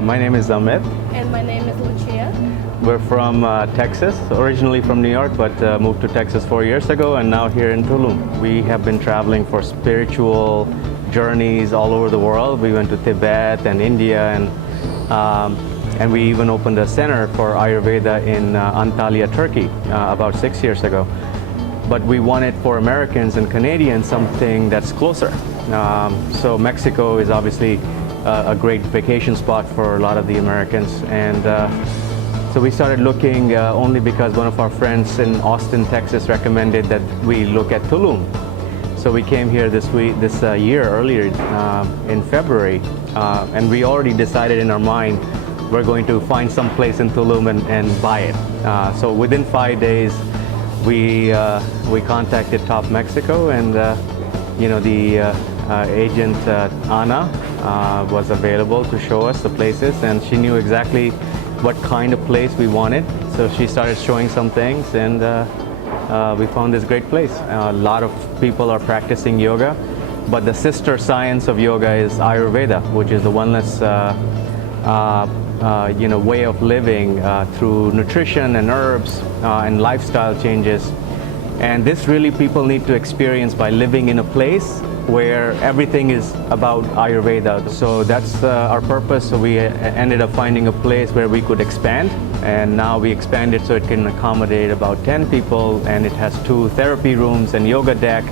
My name is Amit. And my name is Louchia. We're from Texas, originally from New York, but moved to Texas 4 years ago, and now here in Tulum. We have been traveling for spiritual journeys all over the world. We went to Tibet and India, and we even opened a center for Ayurveda in Antalya, Turkey, about 6 years ago. But we wanted for Americans and Canadians something that's closer. So Mexico is obviously a great vacation spot for a lot of the Americans, and so we started looking only because one of our friends in Austin, Texas recommended that we look at Tulum. So we came here this year earlier in February, and we already decided in our mind we're going to find some place in Tulum and buy it. So within 5 days we contacted Top Mexico, and the agent Anna was available to show us the places, and she knew exactly what kind of place we wanted. So she started showing some things, and we found this great place. A lot of people are practicing yoga, but the sister science of yoga is Ayurveda, which is the wellness way of living through nutrition and herbs and lifestyle changes. And this really people need to experience by living in a place where everything is about Ayurveda. So that's our purpose. So we ended up finding a place where we could expand, and now we expanded so it can accommodate about 10 people, and it has 2 therapy rooms and yoga deck,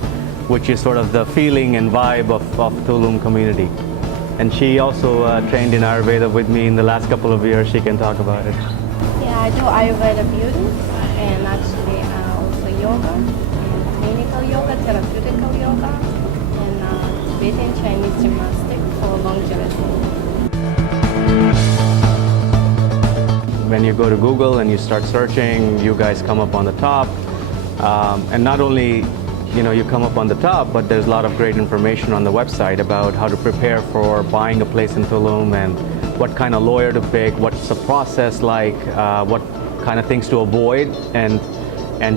which is sort of the feeling and vibe of Tulum community. And she also trained in Ayurveda with me in the last couple of years. She can talk about it. Yeah, I do Ayurveda beauty and actually also yoga, and clinical yoga, therapeutical yoga, and Tibetan Chinese gymnastics for longevity. When you go to Google and you start searching, you guys come up on the top. And not only you come up on the top, but there's a lot of great information on the website about how to prepare for buying a place in Tulum, and what kind of lawyer to pick, what's the process like, what kind of things to avoid and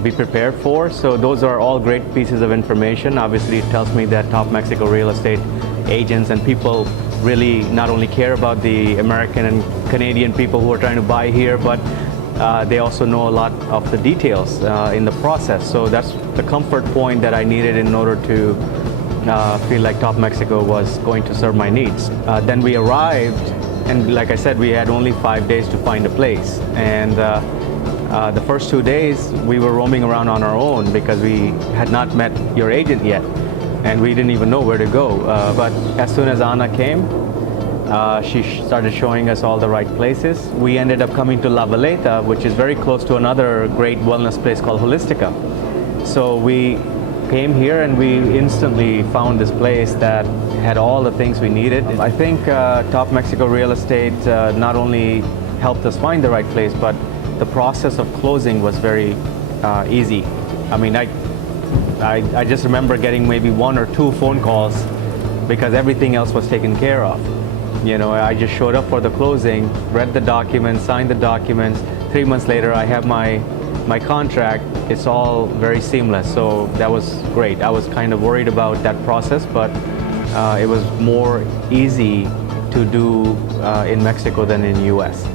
be prepared for. So those are all great pieces of information. Obviously, it tells me that Top Mexico real estate agents and people really not only care about the American and Canadian people who are trying to buy here, but they also know a lot of the details in the process. So that's the comfort point that I needed in order to feel like Top Mexico was going to serve my needs. Then we arrived, and like I said, we had only 5 days to find a place. And the first 2 days we were roaming around on our own because we had not met your agent yet, and we didn't even know where to go. But as soon as Anna came, she started showing us all the right places. We ended up coming to La Valeta, which is very close to another great wellness place called Holistica. So we came here and we instantly found this place that had all the things we needed. I think Top Mexico Real Estate not only helped us find the right place, but the process of closing was very easy. I mean, I just remember getting maybe 1 or 2 phone calls because everything else was taken care of. I just showed up for the closing, read the documents, signed the documents. 3 months later, I have my contract. It's all very seamless, so that was great. I was kind of worried about that process, but it was more easy to do in Mexico than in US.